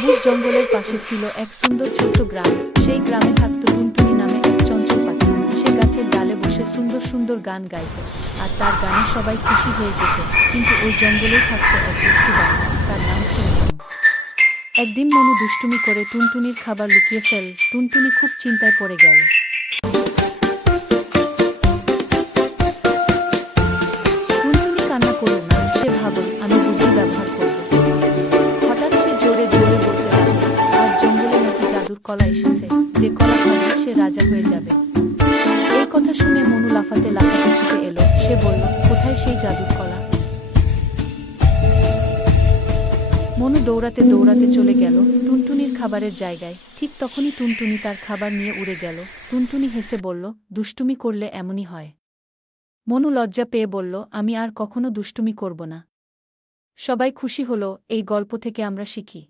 সবুজ জঙ্গলের পাশে ছিল এক সুন্দর ছোট্ট গ্রাম। সেই গ্রামে থাকত টুনটুনি নামে এক চঞ্চল পাখি। সে গাছের ডালে বসে সুন্দর সুন্দর গান গাইত, আর তার গানে সবাই খুশি হয়ে যেত। কিন্তু ওই জঙ্গলেই থাকত এক দুষ্টু বানর, তার নাম ছিল মনু। একদিন মনু দুষ্টুমি করে টুনটুনির খাবার লুকিয়ে ফেল। টুনটুনি খুব চিন্তায় পড়ে গেল। টুনটুনি কান্না করল না, সে ভাবল আমি বুদ্ধি ব্যবহার করব। হঠাৎ সে জোরে জোরে বলতে লাগল, আর জঙ্গলে নাকি জাদুর কলা এসেছে, যে কলা খাবে সে রাজা হয়ে যাবে। এই কথা শুনে মনু লাফাতে লাফাতে ছুটে এলো। সে বলল, কোথায় সেই জাদুর কলা? মনু দৌড়াতে দৌড়াতে চলে গেল টুনটুনির খাবারের জায়গায়। ঠিক তখনই টুনটুনি তার খাবার নিয়ে উড়ে গেল। টুনটুনি হেসে বলল, দুষ্টুমি করলে এমনই হয়। মনু লজ্জা পেয়ে বলল, আমি আর কখনো দুষ্টুমি করব না। সবাই খুশি হল। এই গল্প থেকে আমরা শিখি,